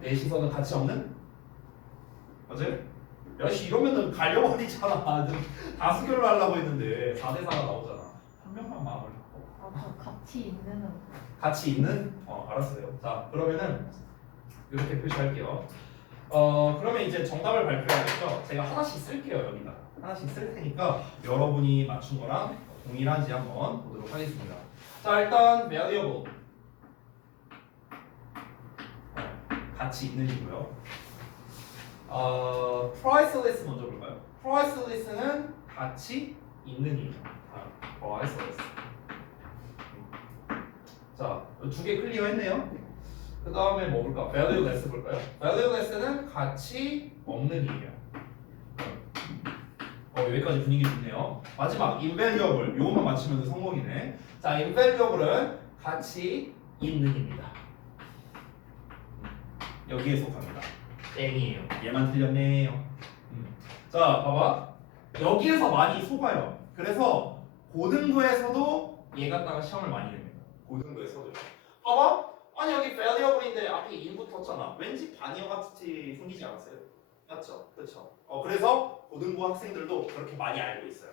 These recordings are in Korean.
넷이서는 가치 없는? 맞아요? 야씨 이러면은 갈려버리잖아. 다수결로 하려고 했는데 4대 4가 나오잖아. 한 명만 마음을 바꿔. 저 같이 있는 가치 있는? 알았어요. 자 그러면은 이렇게 표시할게요. 그러면 이제 정답을 발표해야겠죠. 제가 하나씩 쓸게요. 여기다 하나씩 쓸 테니까 여러분이 맞춘 거랑 동일한지 한번 보도록 하겠습니다. 자 일단 variable 가치 있는이고요. priceless 먼저 볼까요? priceless는 가치 있는이에요. priceless. 자, 두 개 클리어했네요. 그 다음에 뭐 볼까? valueless 볼까요? valueless는 가치 없는이에요. 여기까지 분위기 좋네요. 마지막 invaluable 요것만 맞추면 성공이네. 자, invaluable은 가치 있는입니다. 여기에 속합니다. 땡이에요. 얘만 틀렸네요. 자, 봐봐. 여기에서 많이 속아요. 그래서 고등부에서도 얘 갖다가 시험을 많이 냅니다. 고등부에서도요. 봐봐. 아니 여기 valuable인데 앞에 in 붙었잖아. 왠지 반이어 같이 생기지 않았어요? 맞죠? 그렇죠. 그래서 고등부 학생들도 그렇게 많이 알고 있어요.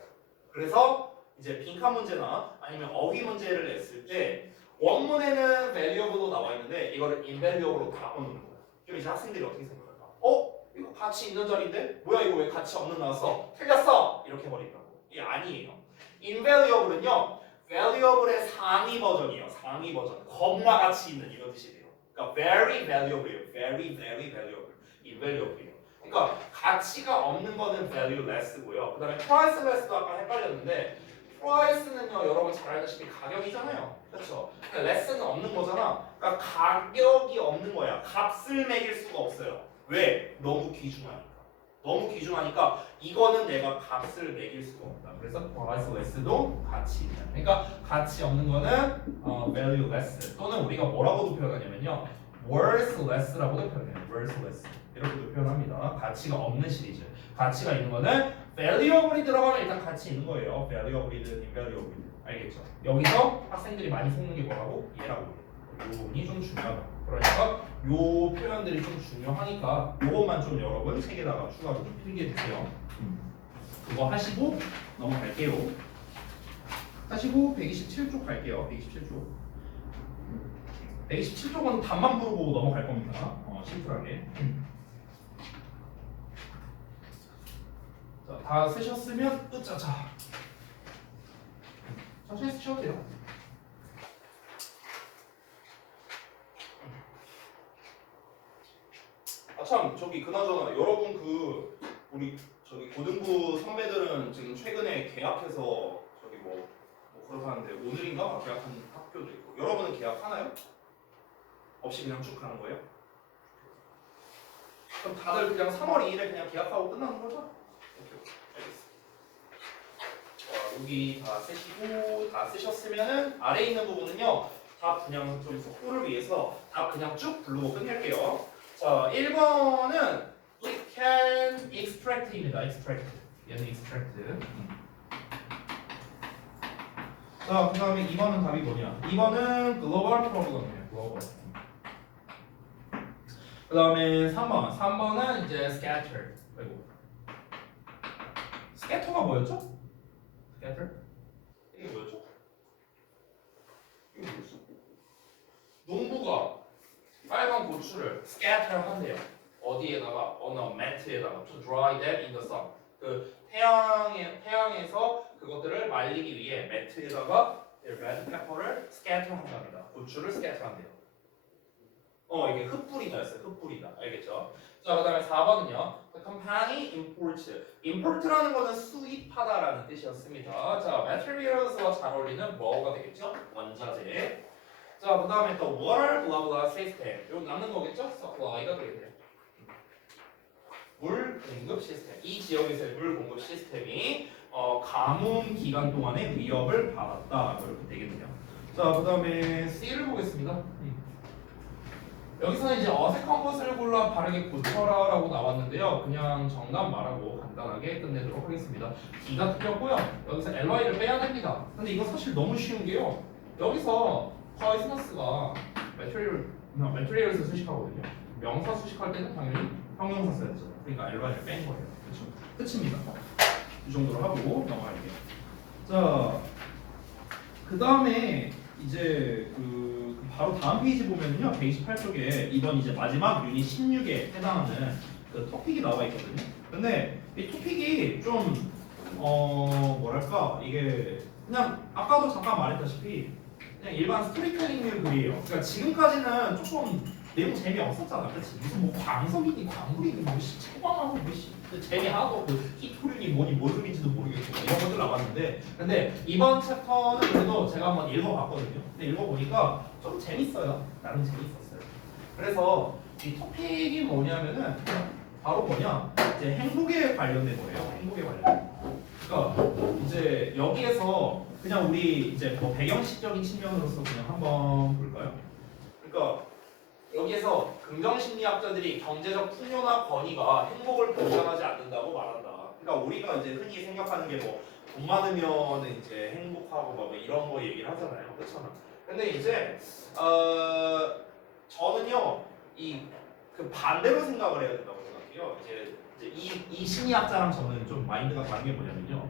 그래서 이제 빈칸 문제나 아니면 어휘 문제를 냈을 때 원문에는 valuable로 나와 있는데 이거를 invaluable로 바꿔놓는 거예요. 그럼 이제 학생들이 어떻게 생각할까? 이거 가치 있는 자리인데? 뭐야 이거 왜 가치 없는 나왔어? 틀렸어! 이렇게 버린다고. 이게 아니에요. invaluable은요 valuable의 상위 버전이에요. 상위 버전. 겁나 가치 있는 이런 뜻이 돼요. 그러니까 very valuable이에요. very valuable. invaluable이에요. 그러니까 가치가 없는 거는 valueless고요. 그 다음에 priceless도 아까 헷갈렸는데 price는요 여러분 잘 알다시피 가격이잖아요. 그렇죠? 그러니까 less는 없는 거잖아. 그러니까 가격이 없는 거야. 값을 매길 수가 없어요. 왜? 너무 귀중하니까. 너무 귀중하니까 이거는 내가 값을 매길 수가 없다. 그래서 priceless도 가치 있는. 그러니까 가치 없는 거는 valueless 또는 우리가 뭐라고도 표현하냐면요 worthless라고도 표현해요. worthless 이렇게도 표현합니다. 가치가 없는 시리즈. 가치가 있는 거는 valuable이 들어가면 일단 가치 있는 거예요. valuable이든 invaluable이든. 알겠죠? 여기서 학생들이 많이 속는 게 뭐라고? 얘라고 해요. 이 부분이 좀 중요하다. 그러니까 요 표현들이 좀 중요하니까 요것만 좀 여러분 책에다가 추가로 좀 필기해 주세요. 그거 하시고 넘어갈게요. 하시고 127쪽 갈게요. 127쪽. 127쪽은 답만 부르고 넘어갈 겁니다. 심플하게. 자, 다 쓰셨으면 으짜자. 천천히 쓰셔도 돼요. 참 저기 그나저나 여러분 우리 저기 고등부 선배들은 지금 최근에 계약해서 저기 뭐 그렇다는데 오늘인가 계약한 학교도 있고 여러분은 계약하나요? 없이 그냥 쭉 가는 거예요? 그럼 다들 그냥 3월 2일에 그냥 계약하고 끝나는 거죠? 오케이, 알겠습니다. 여기 다 쓰시고 다 쓰셨으면은 아래에 있는 부분은요 다 그냥 좀 속도를 위해서 다 그냥 쭉 부르고 끝낼게요. 자, 1번은 it can extract입니다. extract. 얘는 extract. 자, 그 다음에 2번은 답이 뭐냐? 2번은 global problem이에요. global. 그 다음에 3번. 3번은 이제 scatter. 그리고 scatter가 뭐였죠? scatter? 이게 뭐였죠? 이게 뭐였어? 농부가 빨간 고추를 scatter 한대요. 어디에다가? 어느 매트에다가 to dry them in the sun. 그 태양에서 그것들을 말리기 위해 매트에다가 red pepper를 scatter 한답니다. 고추를 scatter 한대요. 이게 흩뿌리다였어요. 흩뿌리다. 알겠죠? 자, 그다음에 4번은요. The company import라는 거는 수입하다라는 뜻이었습니다. 자, materials와 잘 어울리는 뭐가 되겠죠? 원자재. 자, 그 다음에 또 water blah blah system. 이거 남는 거겠죠? supply가 되겠네요. 물 공급 시스템. 이 지역에서의 물 공급 시스템이 가뭄 기간 동안에 위협을 받았다. 이렇게 되겠네요. 자, 그 다음에 C를 보겠습니다. 여기서는 이제 어색한 것을 골라 바르게 고쳐라라고 나왔는데요. 그냥 정답 말하고 간단하게 끝내도록 하겠습니다. D가 틀렸고요. 여기서 LY를 빼야 됩니다. 근데 이거 사실 너무 쉬운 게요. 여기서 poisonous가 materials을 수식하거든요. 명사 수식할 때는 당연히 형용사 써야 되죠. 그러니까 L1을 뺀 거예요. 그렇죠? 끝입니다. 이 정도로 하고 넘어갈게요. 자, 그 다음에 이제 그 바로 다음 페이지 보면요, 128쪽에 이번 이제 마지막 유닛 16에 해당하는 그 토픽이 나와 있거든요. 근데 이 토픽이 좀 뭐랄까 이게 그냥 아까도 잠깐 말했다시피 그냥 일반 스토리텔링 글이에요. 그러니까 지금까지는 조금 내용 재미 없었잖아, 그렇지? 무슨 뭐 광석이니 광물이니 뭐 채광하고 뭐 재미 하나도 없고 히토류니 뭐니 뭔 의미인지도 모르겠고 이런 것들 나왔는데, 근데 이번 챕터는 그래도 제가 한번 읽어봤거든요. 근데 읽어보니까 좀 재밌어요. 나름 재밌었어요. 그래서 이 토픽이 뭐냐면은 바로 뭐냐, 이제 행복에 관련된 거예요. 행복에 관련. 그러니까 이제 여기에서 그냥 우리 이제 뭐 배경식적인 측면으로서 그냥 한번 볼까요? 그러니까 여기에서 긍정심리학자들이 경제적 풍요나 권위가 행복을 보장하지 않는다고 말한다. 그러니까 우리가 이제 흔히 생각하는 게 뭐 돈 많으면 이제 행복하고 뭐 이런 거 얘기를 하잖아요. 그렇잖아. 근데 이제 저는요 이 그 반대로 생각을 해야 된다고 생각해요. 이제 이 심리학자랑 저는 좀 마인드가 다른 게 뭐냐면요.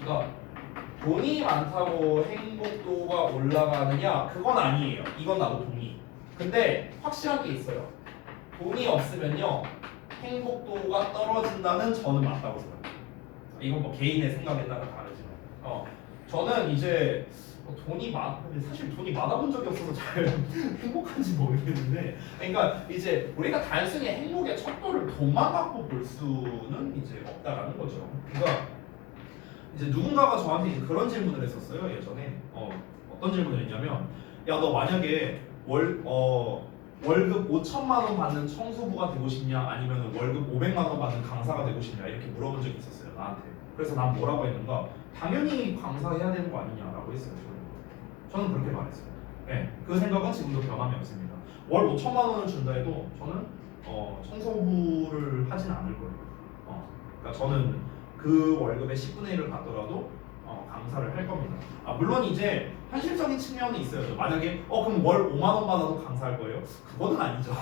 그러니까 돈이 많다고 행복도가 올라가느냐? 그건 아니에요. 이건 나도 동의. 근데 확실한 게 있어요. 돈이 없으면요 행복도가 떨어진다는 저는 맞다고 생각해요. 이건 뭐 개인의 생각에 따라 다르지만, 저는 이제 사실 돈이 많아본 적이 없어서 잘 행복한지 모르겠는데, 그러니까 이제 우리가 단순히 행복의 척도를 돈만 갖고 볼 수는 이제 없다라는 거죠. 그러니까 이제 누군가가 저한테 이제 그런 질문을 했었어요 예전에. 어떤 질문을 했냐면, 야 너 만약에 월급 5천만 원 받는 청소부가 되고 싶냐, 아니면 월급 500만 원 받는 강사가 되고 싶냐, 이렇게 물어본 적이 있었어요 나한테. 그래서 난 뭐라고 했는가, 당연히 강사해야 되는 거 아니냐라고 했어요. 저는 그렇게 말했어요. 네, 그 생각은 지금도 변함이 없습니다. 월 5천만 원을 준다 해도 저는 청소부를 하진 않을 거예요. 그러니까 저는 그 월급의 10분의 1을 받더라도 강사를 할 겁니다. 물론 이제 현실적인 측면이 있어요. 만약에 그럼 월 5만 원 받아도 강사할 거예요? 그거는 아니죠.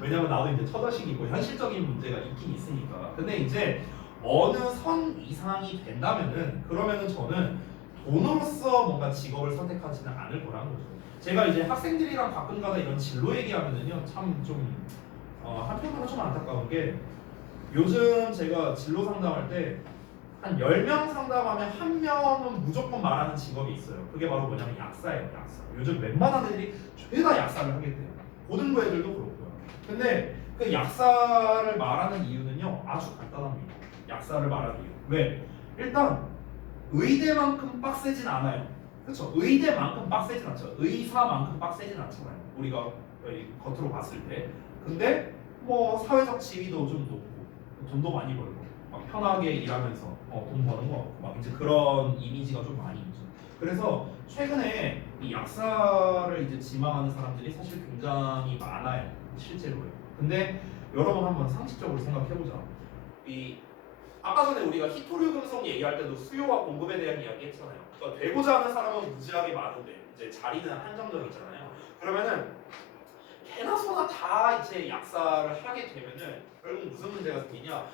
왜냐면 나도 이제 처자식이고 현실적인 문제가 있긴 있으니까. 근데 이제 어느 선 이상이 된다면은, 그러면은 저는 돈으로서 뭔가 직업을 선택하지는 않을 거라는 거죠. 제가 이제 학생들이랑 가끔가다 이런 진로 얘기하면은요 참 좀 한편으로 좀 안타까운 게, 요즘 제가 진로 상담할 때 한 10명 상담하면 한 명은 무조건 말하는 직업이 있어요. 그게 바로 뭐냐면 약사예요. 약사. 요즘 웬만한 애들이 죄다 약사를 하게 돼요. 고등부 애들도 그렇고요. 근데 그 약사를 말하는 이유는요 아주 간단합니다. 약사를 말하는 이유. 왜? 일단 의대만큼 빡세진 않아요. 그렇죠? 의대만큼 빡세진 않죠. 의사만큼 빡세진 않잖아요. 우리가 겉으로 봤을 때. 근데 뭐 사회적 지위도 좀 높고 돈도 많이 벌고 막 편하게 일하면서 돈 버는 거 막 이제 그런 이미지가 좀 많이 있죠. 그래서 최근에 이 약사를 이제 지망하는 사람들이 사실 굉장히 많아요. 실제로요. 근데 여러분 한번 상식적으로 생각해보자. 이 아까 전에 우리가 히토류 금속 얘기할 때도 수요와 공급에 대한 이야기 했잖아요. 그러니까 되고자 하는 사람은 무지하게 많은데 이제 자리는 한정적이잖아요. 그러면은 개나 소나 다 이제 약사를 하게 되면은 결국 무슨 문제가 생기냐?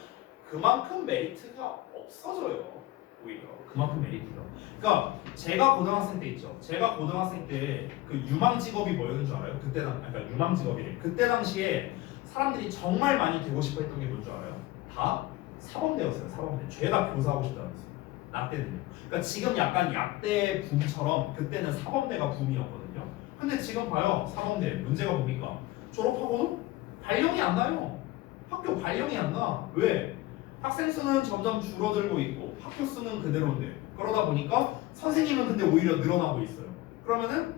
그만큼 메리트가 없어져요. 오히려 그만큼 메리트가. 그러니까 제가 고등학생 때 있죠. 제가 고등학생 때 그 유망 직업이 뭐였는 줄 알아요? 그러니까 유망 직업이래. 그때 당시에 사람들이 정말 많이 되고 싶어 했던 게 뭔 줄 알아요? 다 사범대였어요. 사범대. 죄다 교사하고 싶다면서요. 나 때는요. 그러니까 지금 약간 약대 붐처럼 그때는 사범대가 붐이었거든요. 근데 지금 봐요. 사범대 문제가 뭡니까? 졸업하고도 발령이 안 나요. 학교 발령이 안 나. 왜? 학생 수는 점점 줄어들고 있고 학교 수는 그대로인데, 그러다 보니까 선생님은 근데 오히려 늘어나고 있어요. 그러면은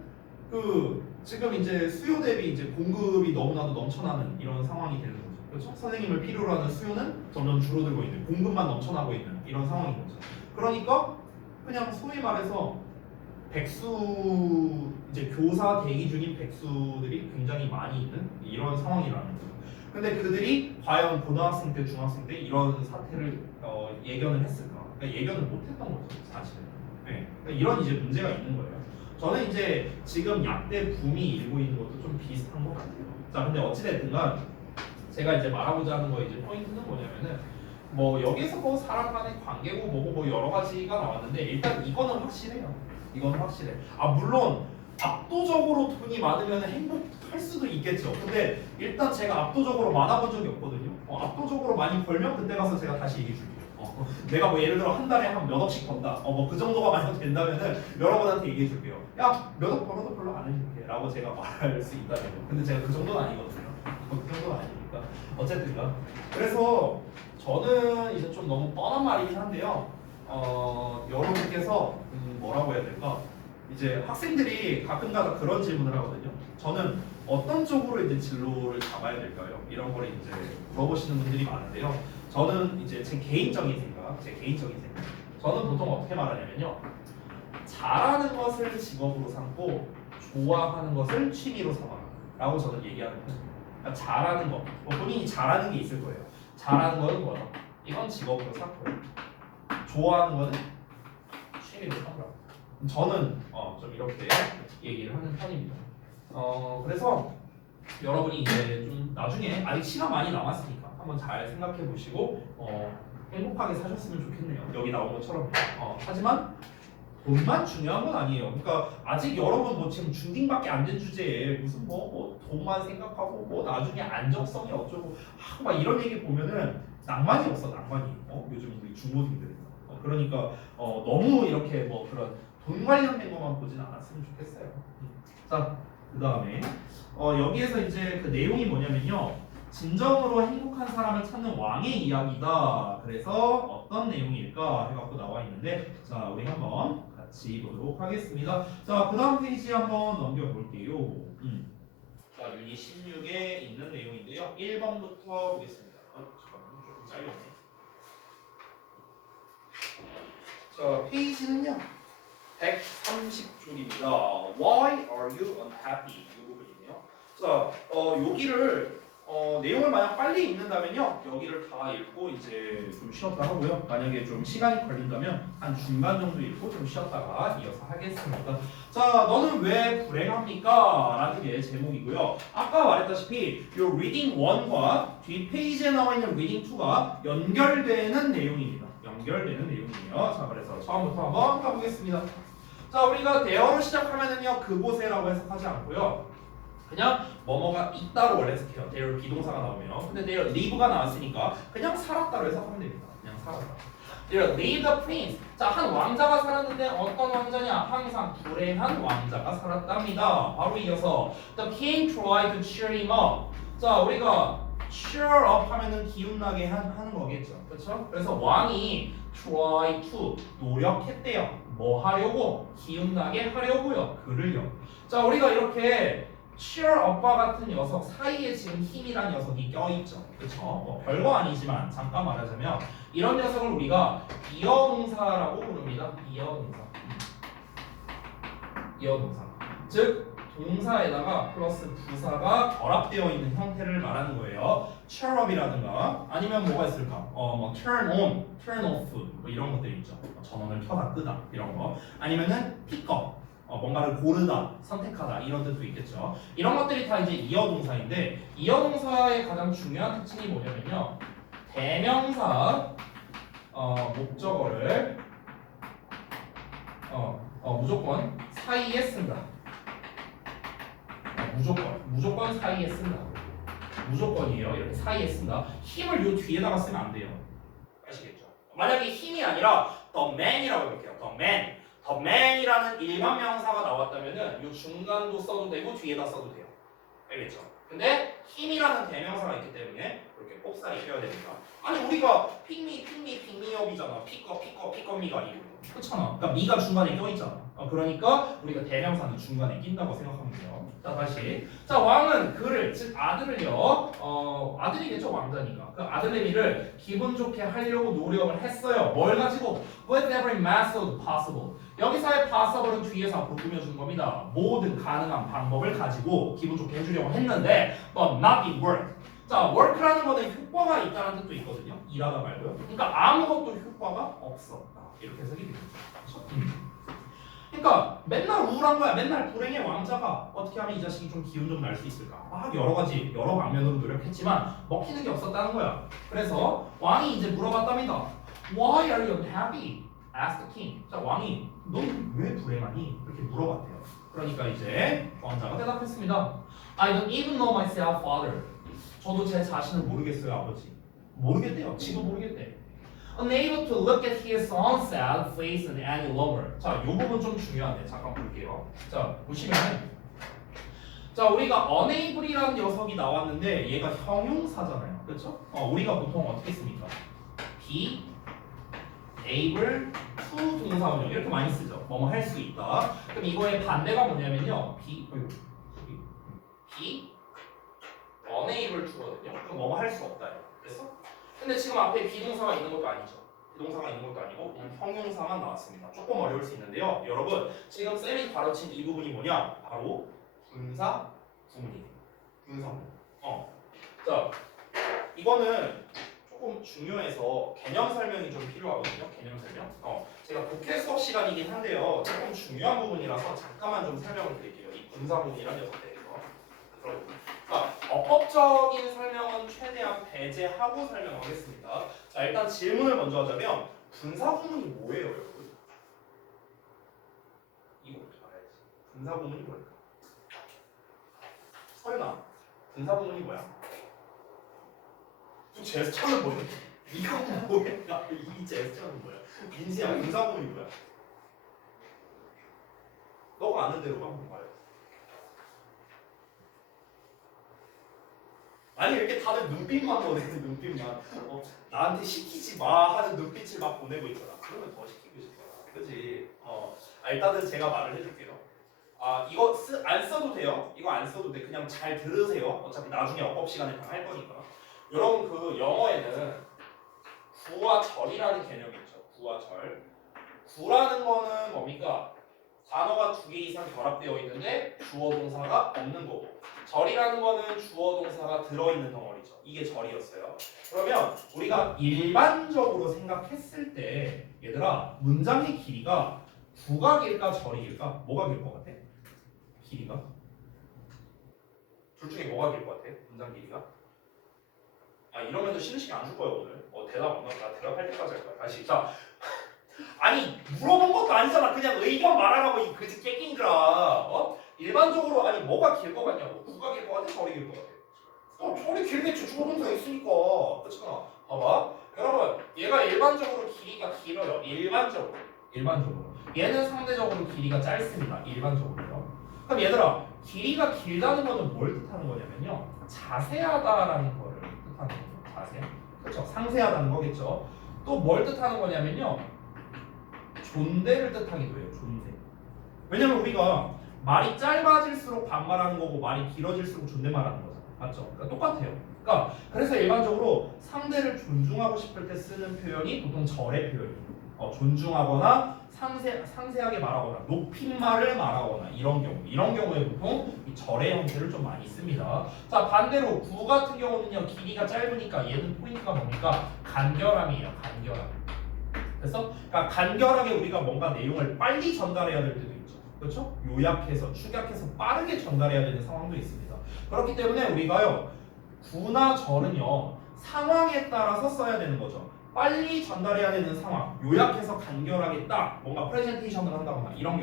지금 이제 수요 대비 이제 공급이 너무나도 넘쳐나는 이런 상황이 되는 거죠. 그렇죠? 선생님을 필요로 하는 수요는 점점 줄어들고 있는, 공급만 넘쳐나고 있는 이런 상황인 거죠. 그러니까 그냥 소위 말해서 백수, 이제 교사 대기 중인 백수들이 굉장히 많이 있는 이런 상황이라는 거죠. 근데 그들이 과연 고등학생 때, 중학생 때 이런 사태를 예견을 했을까? 그러니까 예견을 못했던 거죠, 사실은. 네. 그러니까 이런 이제 문제가 있는 거예요. 저는 이제 지금 약대 붐이 일고 있는 것도 좀 비슷한 것 같아요. 자, 근데 어찌됐든간 제가 이제 말하고자 하는 거 이제 포인트는 뭐냐면은 뭐 여기서 뭐 사람 간의 관계고 뭐고 뭐 여러 가지가 나왔는데 일단 이거는 확실해요. 이거는 확실해. 아 물론 압도적으로 돈이 많으면 행복할 수도 있겠죠. 근데 일단 제가 압도적으로 많아본 적이 없거든요. 압도적으로 많이 벌면 그때 가서 제가 다시 얘기해 줄게요. 내가 뭐 예를 들어 한 달에 한 몇 억씩 번다. 뭐 그 정도가 만약 된다면은 여러분한테 얘기해 줄게요. 야, 몇 억 벌어도 별로 안 해줄게. 라고 제가 말할 수 있다면. 근데 제가 그 정도는 아니거든요. 그 정도는 아니니까. 어쨌든가. 그래서 저는 이제 좀 너무 뻔한 말이긴 한데요. 여러분께서 뭐라고 해야 될까? 이제 학생들이 가끔가다 그런 질문을 하거든요. 저는 어떤 쪽으로 이제 진로를 잡아야 될까요? 이런 걸 이제 물어보시는 분들이 많은데요. 저는 이제 제 개인적인 생각. 저는 보통 어떻게 말하냐면요. 잘하는 것을 직업으로 삼고 좋아하는 것을 취미로 삼아라고 저는 얘기하는 거예요. 그러니까 잘하는 거, 뭐 본인이 잘하는 게 있을 거예요. 잘하는 거는 뭐다? 이건 직업으로 삼고 좋아하는 거는 취미로 삼으라. 저는 좀 이렇게 얘기를 하는 편입니다. 그래서 여러분이 이제 좀 나중에 아직 시간 많이 남았으니까 한번 잘 생각해 보시고 행복하게 사셨으면 좋겠네요. 여기 나온 것처럼. 하지만 돈만 중요한 건 아니에요. 그러니까 아직 여러분 뭐 지금 중딩밖에 안 된 주제에 무슨 뭐 돈만 생각하고 뭐 나중에 안정성이 어쩌고 하고 막 이런 얘기 보면은 낭만이 없어. 요즘 우리 중고딩들은. 그러니까 너무 이렇게 뭐 그런 돈 관련된 것만 보진 않았으면 좋겠어요. 자, 그 다음에 여기에서 이제 그 내용이 뭐냐면요. 진정으로 행복한 사람을 찾는 왕의 이야기다. 그래서 어떤 내용일까 해갖고 나와 있는데, 자, 우리 한번 같이 보도록 하겠습니다. 자, 그 다음 페이지 한번 넘겨볼게요. 자, 유닛 16에 있는 내용인데요. 1번부터 보겠습니다. 잠깐만요. 조금 짧았네. 자, 페이지는요. 130쪽입니다. Why are you unhappy? 이 부분이네요. 자, 여기를 내용을 만약 빨리 읽는다면요, 여기를 다 읽고 이제 좀 쉬었다 하고요. 만약에 좀 시간이 걸린다면 한 중간 정도 읽고 좀 쉬었다가 이어서 하겠습니다. 자, 너는 왜 불행합니까? 라는 게 제목이고요. 아까 말했다시피 이 reading 1과 뒷 페이지에 나와 있는 reading 2가 연결되는 내용입니다. 연결되는 내용이에요. 자, 그래서 처음부터 한번 가보겠습니다. 자, 우리가 대어로 시작하면은요, 그곳에라고 해석하지 않고요. 그냥 뭐뭐가 있다로 원래 해석해요. there 비동사가 나오면. 근데 there live가 나왔으니까 그냥 살았다로 해석하면 됩니다. 그냥 살았다. there live the prince. 자, 한 왕자가 살았는데 어떤 왕자냐? 항상 불행한 왕자가 살았답니다. 바로 이어서 the king tried to cheer him up. 자, 우리가 cheer up 하면은 기운나게 하는 거겠죠. 그렇죠? 그래서 왕이 try to 노력했대요. 뭐 하려고? 기운나게 하려고요. 그를요. 자, 우리가 이렇게 cheer up과 같은 녀석 사이에 지금 힘이란 녀석이 껴있죠. 그쵸? 뭐 별거 아니지만 잠깐 말하자면 이런 녀석을 우리가 이어동사라고 부릅니다. 이어동사. 즉 동사에다가 플러스 부사가 결합되어 있는 형태를 말하는 거예요. cheer up이라든가 아니면 뭐가 있을까? 뭐 turn on, turn off 뭐 이런 것들이 있죠. 전원을 켜다 끄다 이런 거. 아니면은 pick up. 뭔가를 고르다, 선택하다 이런 뜻도 있겠죠. 이런 것들이 다 이제 이어동사인데 이어동사의 가장 중요한 특징이 뭐냐면요. 대명사 목적어를 무조건 사이에 쓴다. 무조건 사이에 쓴다. 무조건이에요. 이렇게 사이에 쓴다. 힘을 요 뒤에다가 쓰면 안 돼요. 아시겠죠? 만약에 힘이 아니라 the man이라고 해볼게요. the man이라는 일반 명사가 나왔다면은 이 중간도 써도 되고 뒤에다 써도 돼요. 알겠죠? 근데 힘이라는 대명사가 있기 때문에 이렇게 꼭 사이 껴야 됩니다. 아니 우리가 픽미업이잖아. 픽업미가 아니고 그렇잖아. 그러니까 미가 중간에 껴있잖아. 그러니까 우리가 대명사는 중간에 낀다고 생각하면 돼요. 자, 다시. 자, 왕은 그를, 즉 아들을요. 아들이겠죠, 왕자니까. 그 아들내미를 기분 좋게 하려고 노력을 했어요. 뭘 가지고? With every method possible. 여기서의 possible은 뒤에서 앞으로 꾸며주는 겁니다. 모든 가능한 방법을 가지고 기분 좋게 해주려고 했는데 but not in work. 자, work라는 거는 효과가 있다는 뜻도 있거든요. 일하다 말고요. 그러니까 아무것도 효과가 없었다. 이렇게 해석이 되겠죠. 그러니까 맨날 우울한 거야. 맨날 불행의 왕자가 어떻게 하면 이 자식이 좀 기운 좀 날 수 있을까? 막 여러 가지 여러 방면으로 노력했지만 먹히는 게 없었다는 거야. 그래서 왕이 이제 물어봤답니다. Why are you unhappy? asked the king. 자, 왕이 넌 왜 불행하니? 이렇게 물어봤대요. 그러니까 이제 왕자가 대답했습니다. I don't even know myself, father. 저도 제 자신을 모르겠어요, 아버지. 모르겠대요. 지도 모르겠대. Unable to look at his own sad face any longer. 자, 이 부분 좀 중요한데 잠깐 볼게요. 자, 보시면 자, 우리가 unable이라는 녀석이 나왔는데 얘가 형용사잖아요. 그렇죠? 우리가 보통 어떻게 씁니까? be able to 동사원형 이렇게 많이 쓰죠. 뭐뭐 할 수 있다. 그럼 이거의 반대가 뭐냐면요. be unable to거든요. 그럼 뭐뭐 할 수 없다요. 그래서 근데 지금 앞에 비동사가 있는 것도 아니죠. 비동사가 있는 것도 아니고 그냥 형용사만 나왔습니다. 조금 어려울 수 있는데요. 여러분 지금 쌤이 가르친 이 부분이 뭐냐? 바로 분사 구문이에요. 분사 구문. 자, 이거는 조금 중요해서 개념 설명이 좀 필요하거든요. 개념 설명. 제가 독해 수업 시간이긴 한데요. 조금 중요한 부분이라서 잠깐만 좀 설명을 드릴게요. 이 분사 구문이라는 녀석에 대해서. 어법적인 설명은 최대한 배제하고 설명하겠습니다. 자, 일단 질문을 먼저 하자면 분사 구문이 뭐예요, 여러분? 이거부터 알아야지. 분사 구문이 뭘까? 서윤아, 분사 구문이 뭐야? 그 제스처는 뭐야? 이거 뭐야? 이 제스처는 뭐야? 민지야, 분사 구문이 뭐야? 너가 아는 대로 한번 말해. 아니 이렇게 다들 눈빛만 보내. 눈빛만. 나한테 시키지 마 하는 눈빛을 막 보내고 있잖아. 그러면 더 시키고 싶잖아. 그렇지? 일단은 제가 말을 해줄게요. 이거 안 써도 돼요. 이거 안 써도 돼. 그냥 잘 들으세요. 어차피 나중에 어법 시간에 다 할 거니까. 여러분 그 영어에는 구와 절이라는 개념이 있죠. 구와 절. 구라는 거는 뭡니까? 단어가 2개 이상 결합되어 있는데 주어 동사가 없는 거고, 절이라는 거는 주어 동사가 들어있는 덩어리죠. 이게 절이었어요. 그러면 우리가 일반적으로 생각했을 때 얘들아 문장의 길이가 구가 길까 절이 길까? 뭐가 길 것 같아? 길이가? 둘 중에 뭐가 길 것 같아? 문장 길이가? 이러면 쉬는 시간 안 줄 거예요 오늘. 대답 안 나 대답할 때까지 할 거야. 다시. 자, 아니 물어본 것도 아니잖아. 그냥 의견 말하라고 이 그지 깨끼들아. 일반적으로 아니 뭐가 길 것 같냐고. 구가 길 것 같아? 절이 길 것 같아? 절이 길겠지. 주어 동사 있으니까. 그렇잖아. 봐봐. 여러분 얘가 일반적으로 길이가 길어요. 일반적으로. 얘는 상대적으로 길이가 짧습니다. 일반적으로요. 그럼 얘들아 길이가 길다는 거는 뭘 뜻하는 거냐면요. 자세하다라는 거를 뜻하는 거죠. 자세. 그렇죠. 상세하다는 거겠죠. 또 뭘 뜻하는 거냐면요. 존대를 뜻하기도 해요. 존대. 왜냐면 우리가 말이 짧아질수록 반말하는 거고 말이 길어질수록 존댓말하는 거잖아. 맞죠? 그러니까 똑같아요. 그래서 일반적으로 상대를 존중하고 싶을 때 쓰는 표현이 보통 절의 표현이에요. 존중하거나 상세하게 말하거나 높임말을 말하거나 이런 경우에 보통 이 절의 형태를 좀 많이 씁니다. 자, 반대로 구 같은 경우는요. 길이가 짧으니까 얘는 포인트가 뭡니까? 간결함이에요. 간결함. 그래서 그러니까 간결하게 우리가 뭔가 내용을 빨리 전달해야 될 때도 있죠. 그렇죠? 요약해서 축약해서 빠르게 전달해야 되는 상황도 있습니다. 그렇기 때문에 우리가요. 구나 절은요. 상황에 따라서 써야 되는 거죠. 빨리 전달해야 되는 상황, 요약해서 간결하게 딱 뭔가 프레젠테이션을 한다거나 이런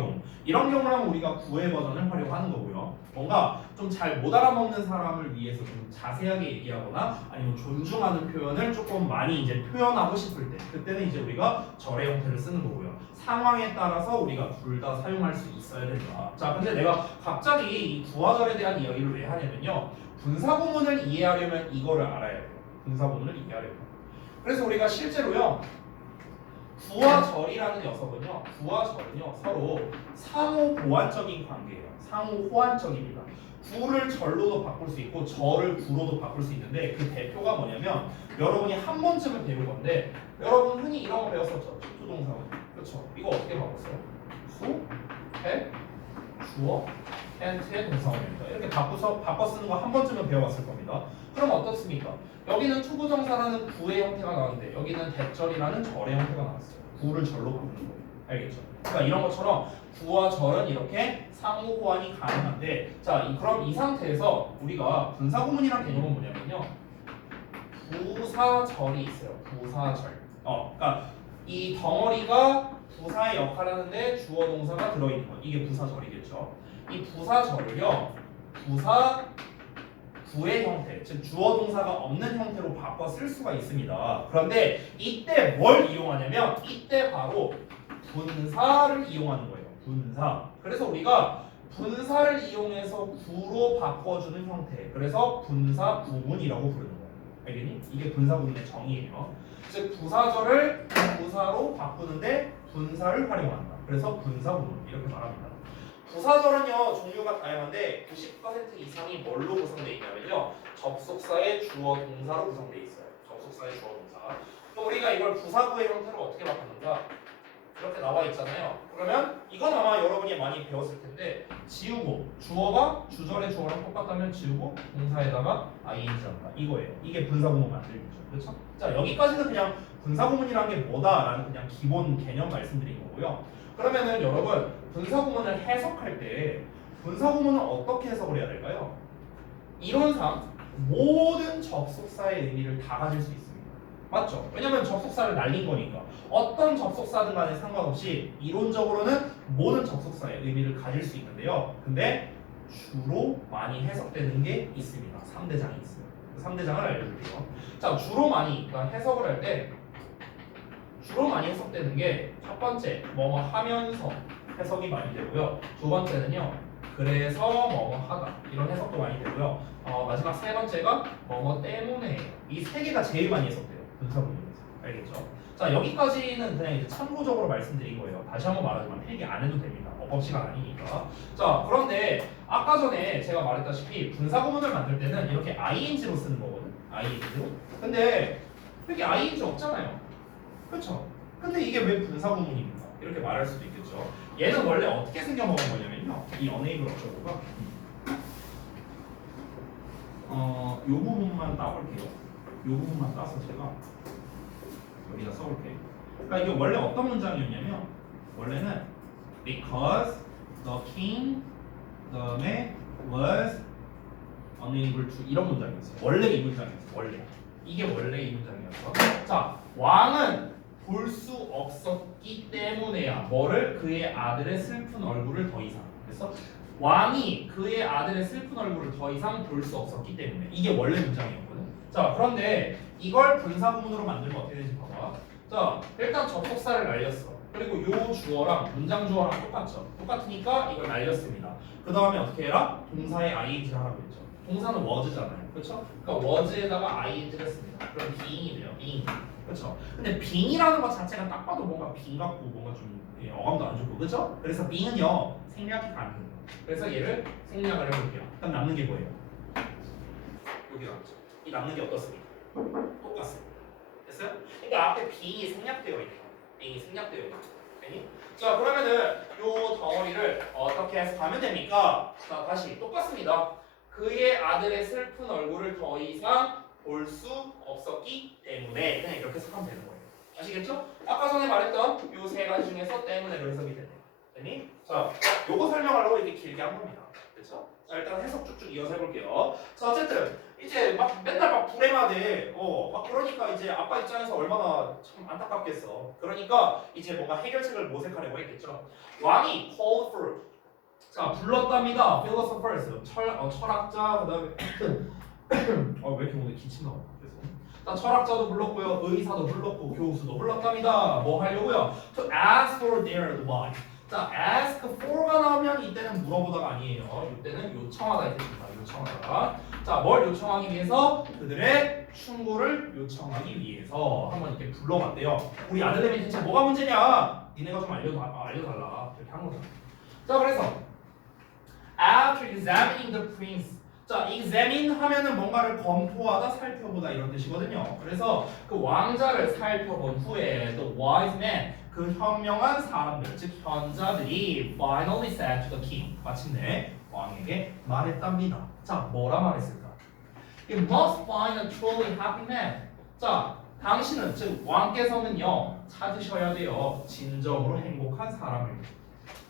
경우라면 우리가 구의 버전을 활용하는 거고요. 뭔가 좀 잘 못 알아먹는 사람을 위해서 좀 자세하게 얘기하거나 아니면 존중하는 표현을 조금 많이 이제 표현하고 싶을 때 그때는 이제 우리가 절의 형태를 쓰는 거고요. 상황에 따라서 우리가 둘 다 사용할 수 있어야 된다. 자, 근데 내가 갑자기 이 구와 절에 대한 이야기를 왜 하냐면요. 분사 구문을 이해하려면 이거를 알아야 돼요. 분사 구문을 이해하려면. 그래서 우리가 실제로요. 구와 절이라는 녀석은요. 서로 상호 보완적인 관계예요. 상호 호환적입니다. 구를 절로도 바꿀 수 있고 절을 구로도 바꿀 수 있는데 그 대표가 뭐냐면 여러분이 한 번쯤은 배울 건데 여러분 흔히 이런 거 배웠었죠. 수동사원. 그렇죠? 이거 어떻게 바꿨어요? 수, 해, 주어, 엔트의 동사원입니다. 이렇게 바꿔 쓰는 거 한 번쯤은 배워봤을 겁니다. 그럼 어떻습니까? 여기는 투부정사라는 구의 형태가 나왔는데 여기는 대절이라는 절의 형태가 나왔어요. 구를 절로 바꾸는 거예요. 알겠죠? 그러니까 이런 것처럼 구와 절은 이렇게 상호 호환이 가능한데 자, 그럼 이 상태에서 우리가 분사구문이란 개념은 뭐냐면요. 부사절이 있어요. 부사절. 그러니까 이 덩어리가 부사의 역할을 하는데 주어 동사가 들어있는 것. 이게 부사절이겠죠. 이 부사절을요. 부사 구의 형태, 즉 주어 동사가 없는 형태로 바꿔 쓸 수가 있습니다. 그런데 이때 뭘 이용하냐면 이때 바로 분사를 이용하는 거예요. 분사. 그래서 우리가 분사를 이용해서 구로 바꿔주는 형태. 그래서 분사 구문이라고 부르는 거예요. 알겠니? 이게 분사 구문의 정의예요. 즉 부사절을 부사로 바꾸는데 분사를 활용한다. 그래서 분사 구문 이렇게 말합니다. 부사절은요 종류가 다양한데 90% 이상이 뭘로 구성되어 있냐면요 접속사의 주어 동사로 구성되어 있어요. 접속사의 주어 동사. 그럼 우리가 이걸 부사구의 형태로 어떻게 바꾸는가? 이렇게 나와 있잖아요. 그러면 이건 아마 여러분이 많이 배웠을 텐데 지우고 주어가 주절의 주어랑 똑같다면 지우고 동사에다가 ing 한다. 이거예요. 이게 분사구문 만들기죠. 그렇죠? 자 여기까지는 그냥 분사구문이란 게 뭐다라는 그냥 기본 개념 말씀드린 거고요. 그러면은 여러분 분사구문을 해석할 때 분사구문은 어떻게 해석을 해야 될까요? 이론상 모든 접속사의 의미를 다 가질 수 있습니다. 맞죠? 왜냐면 접속사를 날린 거니까 어떤 접속사든 간에 상관없이 이론적으로는 모든 접속사의 의미를 가질 수 있는데요. 근데 주로 많이 해석되는 게 있습니다. 3대장이 있어요. 그 3대장을 알려줄게요. 자, 주로 많이 그러니까 해석을 할 때 주로 많이 해석되는 게 첫 번째 뭐뭐 하면서 해석이 많이 되고요. 두 번째는요. 그래서 뭐뭐 하다 이런 해석도 많이 되고요. 마지막 세 번째가 뭐뭐 때문에 이 세 개가 제일 많이 해석돼요. 분사구문에서. 알겠죠? 자 여기까지는 그냥 이제 참고적으로 말씀드린 거예요. 다시 한번 말하지만 필기 안 해도 됩니다. 어법 시간 아니니까. 자 그런데 아까 전에 제가 말했다시피 분사구문을 만들 때는 이렇게 ing로 쓰는 거거든. ing로. 근데 여기 ing 없잖아요. 그렇죠? 근데 이게 왜 분사구문입니까? 이렇게 말할 수도 있겠죠. 얘는 원래 어떻게 생겨먹은 거냐면요. 이 enable 어쩌고가 요 부분만 따볼게요. 요 부분만 따서 제가 여기다 써볼게요. 그러니까 이게 원래 어떤 문장이었냐면 원래는 because the king 그다음에 was unable to 이런 문장이었어요. 원래 이 문장이었어요. 원래 이게 원래 이 문장이었어. 자 왕은 볼 수 없었기 때문에야 뭐를 그의 아들의 슬픈 얼굴을 더 이상 그래서 왕이 그의 아들의 슬픈 얼굴을 더 이상 볼 수 없었기 때문에 이게 원래 문장이었거든. 자 그런데 이걸 분사구문으로 만들면 어떻게 되지 봐봐. 자 일단 접속사를 날렸어. 그리고 요 주어랑 문장 주어랑 똑같죠. 똑같으니까 이걸 날렸습니다. 그 다음에 어떻게 해라? 동사에 ing를 하라고 했죠. 동사는 was잖아요. 그렇죠? 그러니까 was에다가 ing를 했습니다. 그럼 being이 돼요. being. 그렇죠? 근데 being이라는 것 자체가 딱 봐도 뭔가 빈 같고 뭔가 좀 어감도 안 좋고 그렇죠? 그래서 being은요 생략이 가능해요. 그래서 얘를 생략을 해볼게요. 그럼 남는 게 뭐예요? 여기 남죠. 이 남는 게 어떻습니까? 똑같습니다. 됐어요? 그러니까 앞에 being이 생략되어 있네요. being이 생략되어 있네요. 자 그러면은 요 덩어리를 어떻게 해석하면 됩니까? 자 다시 똑같습니다. 그의 아들의 슬픈 얼굴을 더 이상 볼 수 없었기 때문에 그냥 이렇게 해석하면 되는 거예요. 아시겠죠? 아까 전에 말했던 요 세 가지 중에서 때문에로 해석이 되네요. 되니? 자 요거 설명하려고 이렇게 길게 한 겁니다. 그렇죠? 자 일단 해석 쭉쭉 이어서 해볼게요. 자 어쨌든 이제 막 맨날 막 불행하대. 막 그러니까 이제 아빠 입장에서 얼마나 참 안타깝겠어. 그러니까 이제 뭔가 해결책을 모색하려고 했겠죠. 왕이 called for 자 불렀답니다. philosophers 철학자 그다음에 왜 이렇게 오늘 기침 나와? 자 철학자도 불렀고요, 의사도 불렀고 교수도 불렀답니다. 뭐 하려고요? To ask for their advice. 자 ask for가 나오면 이때는 물어보다가 아니에요. 이때는 요청하다 이 뜻입니다. 요청하다. 자 뭘 요청하기 위해서? 그들의 충고를 요청하기 위해서 한번 이렇게 불러봤대요. 우리 아들내미 대체 뭐가 문제냐? 니네가 좀 알려달라. 이렇게 한 거잖아. 자 그래서 after examining the prince 자, examine 하면은 뭔가를 검토하다, 살펴보다 이런 뜻이거든요. 그래서 그 왕자를 살펴본 후에 the wise men 그 현명한 사람들, 즉 현자들이 finally said to the king 마침내 왕에게 말했답니다. 자, 뭐라 말했을까? You must find a truly happy man. 자, 당신은 즉 왕께서는요 찾으셔야 돼요. 진정으로 행복한 사람을.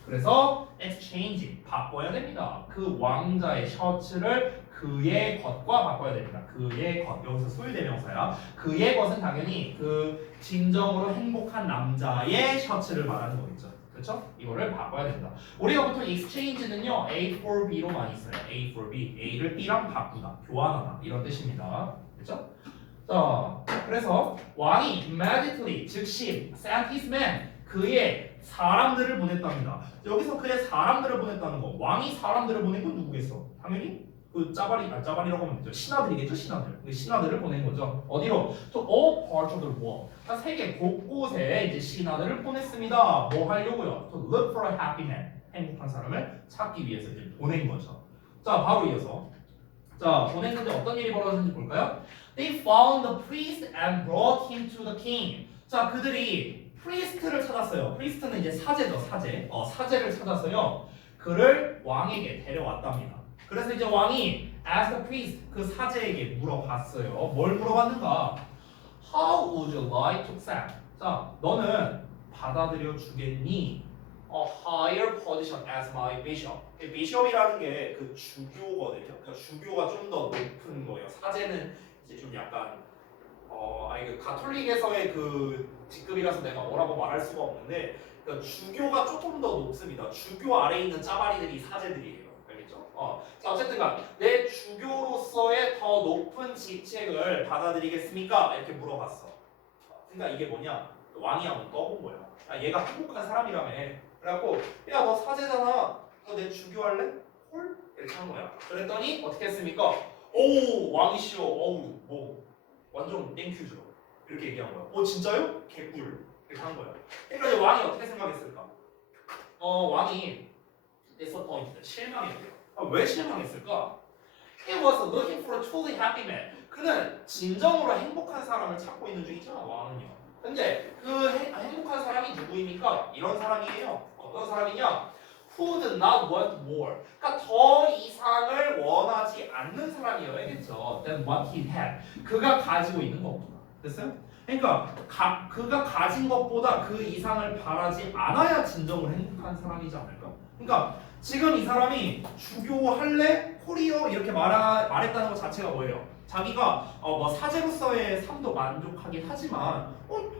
그래서 exchange 바꿔야 됩니다. 그 왕자의 셔츠를 그의 것과 바꿔야 됩니다. 그의 것 여기서 소유대명사야. 그의 것은 당연히 그 진정으로 행복한 남자의 셔츠를 말하는 거겠죠. 그렇죠? 이거를 바꿔야 된다. 우리가 보통 exchange는요 A for B로 많이 써요. A for B. A를 B랑 바꾸다, 교환하다 이런 뜻입니다. 그렇죠? 자, 그래서 왕이 immediately 즉시 sent his men 그의 사람들을 보냈답니다. 여기서 그의 사람들을 보냈다는 거. 왕이 사람들을 보낸 건 누구겠어? 당연히 그 짜발이라고 하면 되죠. 신하들이겠죠, 신하들. 그 신하들을 보낸 거죠. 어디로? To all parts of the world. 그러니까 세계 곳곳에 이제 신하들을 보냈습니다. 뭐 하려고요? To look for a happy man. 행복한 사람을 찾기 위해서 이제 보낸 거죠. 자, 바로 이어서 자, 보냈는데 어떤 일이 벌어졌는지 볼까요? They found the priest and brought him to the king. 자, 그들이 프리스트를 찾았어요. 프리스트는 이제 사제죠, 사제. 사제를 찾아서요. 그를 왕에게 데려왔답니다. 그래서 이제 왕이 asked the priest, 그 사제에게 물어봤어요. 뭘 물어봤는가? How would you like to accept? 자, 너는 받아들여 주겠니? A higher position as my bishop. 비숍이라는 게 그 주교거든요. 그러니까 주교가 좀 더 높은 거예요. 사제는 이제 좀 약간 그 가톨릭에서의 그 직급이라서 내가 뭐라고 말할 수가 없는데 그러니까 주교가 조금 더 높습니다. 주교 아래에 있는 짜바리들이 사제들이에요. 알겠죠? 자, 어쨌든간 내 주교로서의 더 높은 직책을 받아들이겠습니까? 이렇게 물어봤어. 그러니까 이게 뭐냐? 왕이 한번 떠본 거야. 야, 얘가 행복한 사람이라며. 그래갖고 야, 너 사제잖아. 너 내 주교할래? 헐? 이렇게 한 거야. 그랬더니 어떻게 했습니까? 오, 왕이시여. 어우, 뭐 완전 땡큐죠. 이렇게 얘기한 거야. 오, 진짜요? 개꿀. 이렇게 한 거야. 그러니까 이제 왕이 어떻게 생각했을까? 왕이 disappointed, 실망했대요. 왜 실망했을까? He was looking for a truly happy man. 그는 진정으로 행복한 사람을 찾고 있는 중이잖아, 왕은요. 근데 그 행복한 사람이 누구입니까? 이런 사람이에요. 어떤 사람이냐? Who did not want more. 그러니까 더 이상을 원하지 않는 사람이에요, 알겠죠? Than what he had. 그가 가지고 있는 것보다. 됐어요? 그러니까 그가 가진 것보다 그 이상을 바라지 않아야 진정으로 행복한 사람이지 않을까? 그러니까 지금 이 사람이 주교할래? 코리어 이렇게 말했다는 것 자체가 뭐예요? 자기가 뭐 사제로서의 삶도 만족하긴 하지만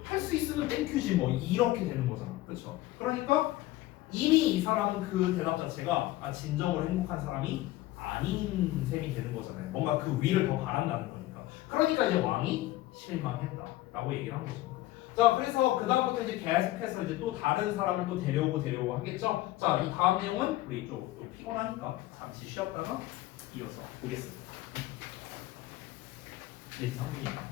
할 수 있으면 땡큐지 뭐 이렇게 되는 거잖아. 그렇죠? 그러니까 이미 이 사람은 그 대답 자체가 진정으로 행복한 사람이 아닌 셈이 되는 거잖아요. 뭔가 그 위를 더 바란다는 거니까. 그러니까 이제 왕이 실망했다라고 얘기를 한 거죠. 자, 그래서 그 다음부터 이제 계속해서 이제 또 다른 사람을 또 데려오고 하겠죠. 자, 이 다음 내용은 우리 좀 피곤하니까 잠시 쉬었다가 이어서 보겠습니다. 네, 상민이다.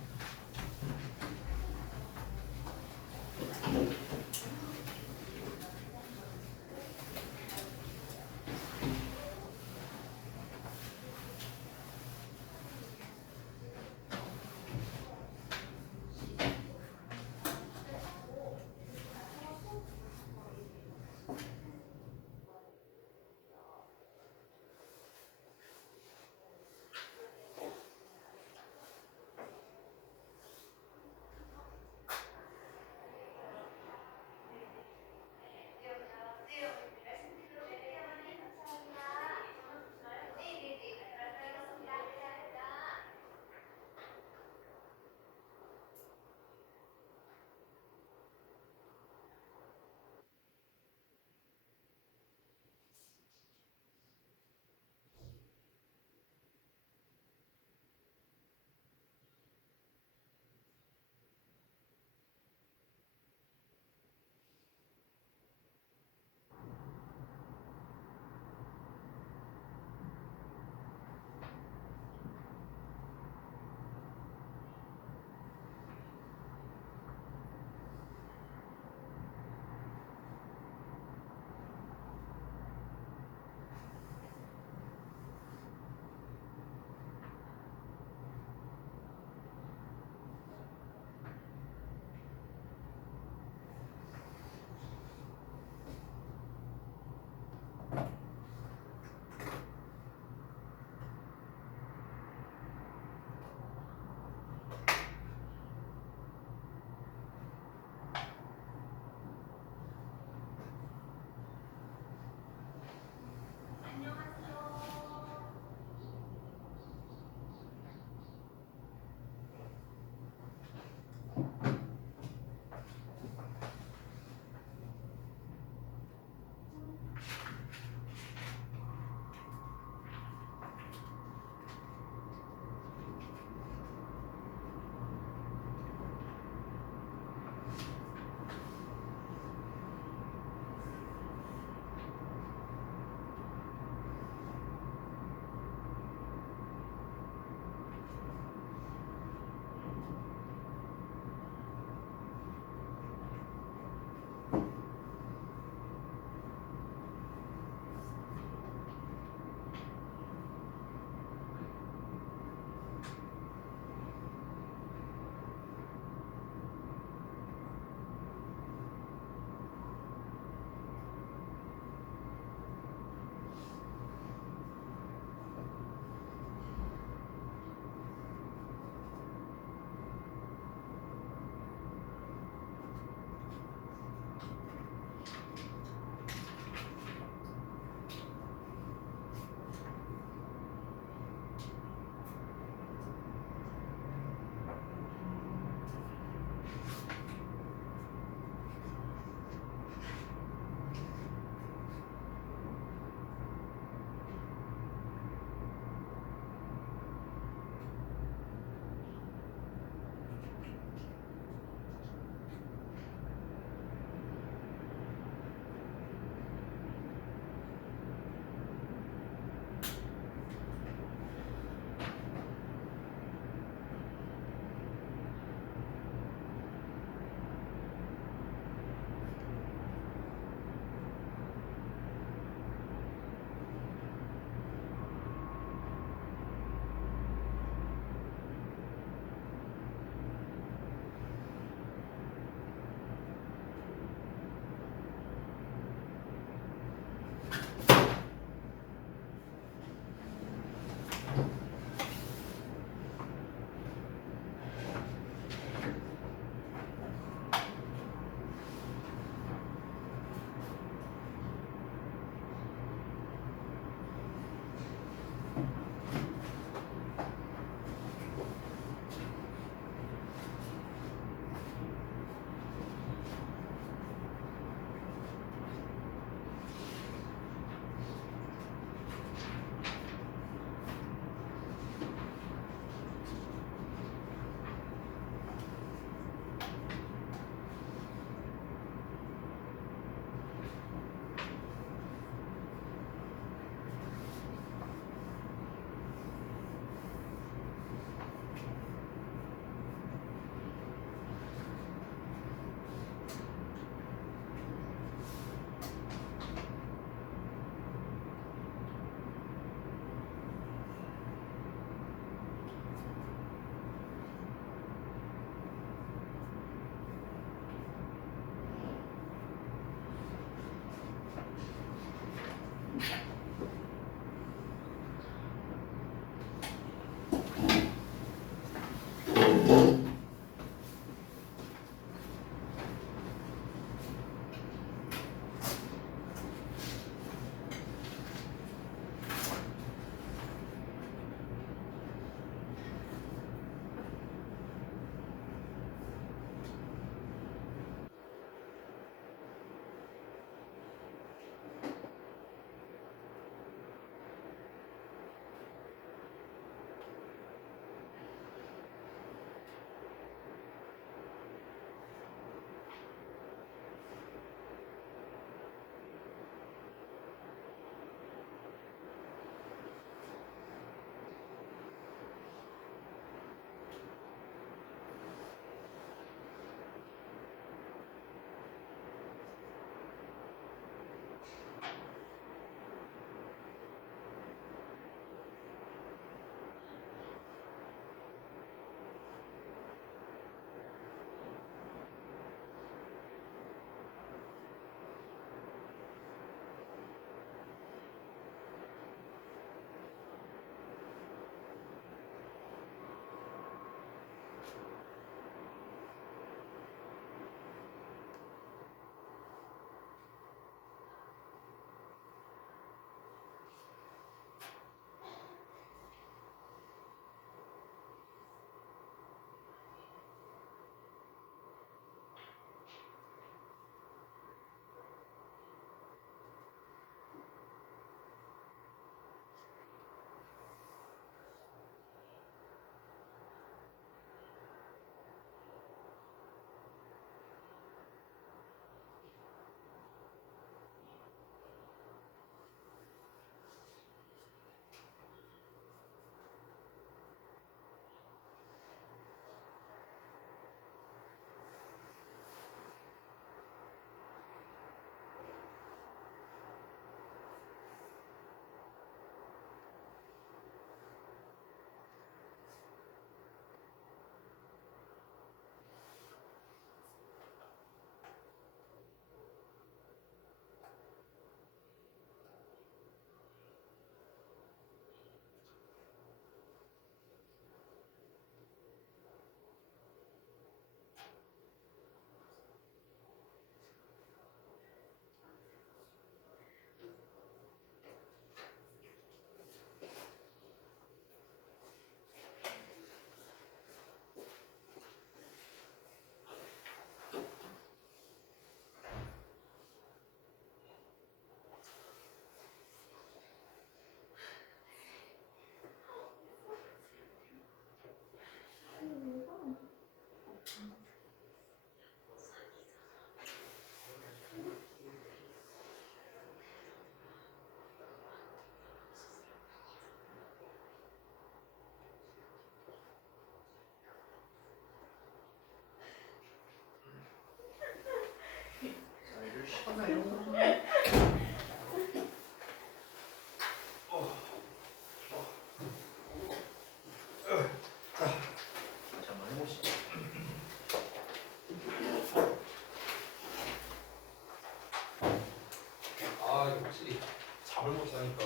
잠을 못 자니까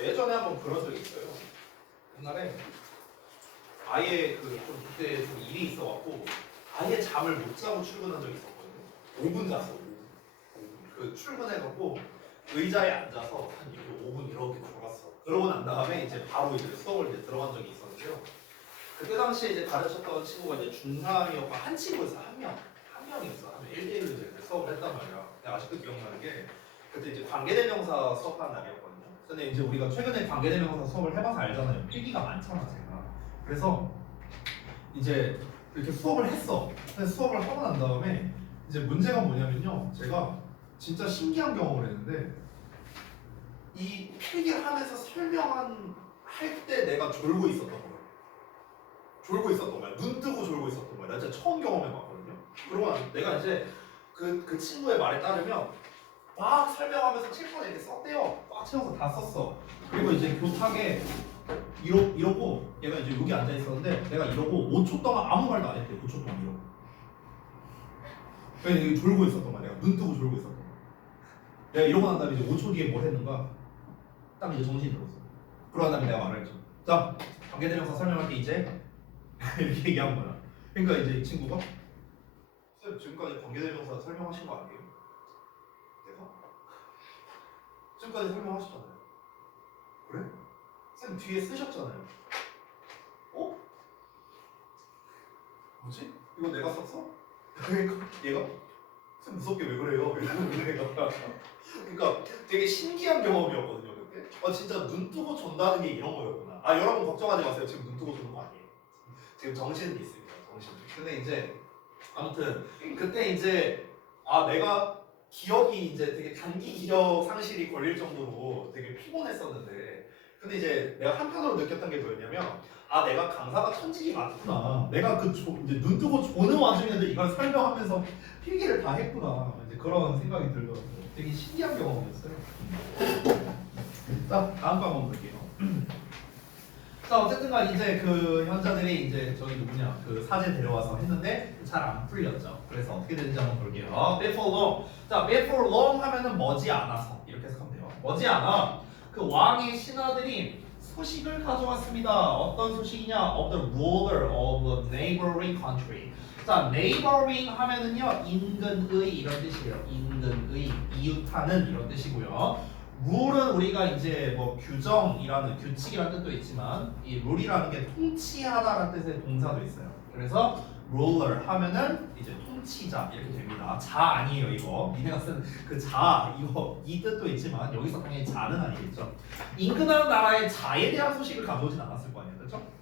예전에 한번 그런 적이 있어요. 옛날에 아예 좀 그때 좀 일이 있어갖고 아예 잠을 못 자고 출근한 적이 있었거든요. 5분 잤어. 5분. 출근해갖고 의자에 앉아서 한 이렇게 5분 이렇게 들어갔어. 그러고 난 다음에 이제 바로 이제 수업을 이제 들어간 적이 있었는데요. 그때 당시에 이제 가르쳤던 친구가 이제 중3이었고 한 친구였어. 한 명이었어. 한 1대1로 이제 수업을 했단 말이야. 내가 아직도 기억나는 게 그때 이제 관계대명사 수업하는 날이었거든요. 근데 이제 우리가 최근에 관계대명사 수업을 해봐서 알잖아요. 필기가 많잖아, 제가. 그래서 이제 이렇게 수업을 했어. 근데 수업을 하고 난 다음에 이제 문제가 뭐냐면요. 제가 진짜 신기한 경험을 했는데 이 필기를 하면서 할 때 내가 졸고 있었던 거예요. 졸고 있었던 거야. 눈 뜨고 졸고 있었던 거야. 나 진짜 처음 경험해봤거든요. 그러고 내가 이제 그 친구의 말에 따르면 막 설명하면서 칠판에 이렇게 썼대요. 꽉 채워서 다 썼어. 그리고 이제 교탁에 이러고 얘가 이제 여기 앉아 있었는데 내가 이러고 5초 동안 아무 말도 안 했대. 5초 동안 이러고. 그러니까 이게 졸고 있었던 거야. 내가 눈 뜨고 졸고 있었던 거야. 내가 이러고 난 다음에 이제 5초 뒤에 뭘 했는가? 딱 이제 정신이 들었어. 그러고 난 다음에 내가 말을 했죠. 자, 관계대명사 설명할 때 이제 이렇게 얘기한 거야. 그러니까 이제 이 친구가 쌤 지금까지 관계대명사 설명하신 거 아니에요? 내가? 지금까지 설명하셨잖아요. 그래? 쌤 뒤에 쓰셨잖아요. 어? 뭐지? 이거 내가 썼어? 그러니까 얘가 쌤 무섭게 왜 그래요? 이러는 얘가 그러니까 되게 신기한 경험이었거든요 그때. 진짜 눈 뜨고 존다는 게 이런 거였구나. 여러분 걱정하지 마세요. 지금 눈 뜨고 조는 거 아니에요. 지금 정신은 있습니다. 정신. 근데 이제 아무튼 그때 이제 내가 기억이 이제 되게 단기 기억 상실이 걸릴 정도로 되게 피곤했었는데 근데 이제 내가 한편으로 느꼈던 게 뭐였냐면 내가 강사가 천직이 맞구나. 내가 이제 눈 뜨고 조는 와중에도 이걸 설명하면서 필기를 다 했구나. 이제 그런 생각이 들더라고요. 되게 신기한 경험이었어요. 자, 다음 거 한번 볼게요. 자, 어쨌든간 이제 그 현자들이 이제 저기 누구냐 그 사제 데려와서 했는데 잘 안 풀렸죠. 그래서 어떻게 되는지 한번 볼게요. Before long. 자, before long 하면은 머지않아서 이렇게 해석하면 돼요. 머지않아 그 왕의 신하들이 소식을 가져왔습니다. 어떤 소식이냐? Of the ruler of the neighboring country. 자, neighboring 하면은요 인근의 이런 뜻이에요. 인근의 이웃하는 이런 뜻이고요. 룰은 우리가 이제 뭐 규정이라는 규칙이라는 뜻도 있지만 이 룰이라는 게 통치하다라는 뜻의 동사도 있어요. 그래서 ruler 하면은 이제 통치자 이렇게 됩니다. 자 아니에요 이거. 니네가 쓴 그 자 이거 이 뜻도 있지만 여기서 당연히 자는 아니겠죠. 인근한 나라의 자에 대한 소식을 가져오진 않았을 거 아니에요, 그렇죠?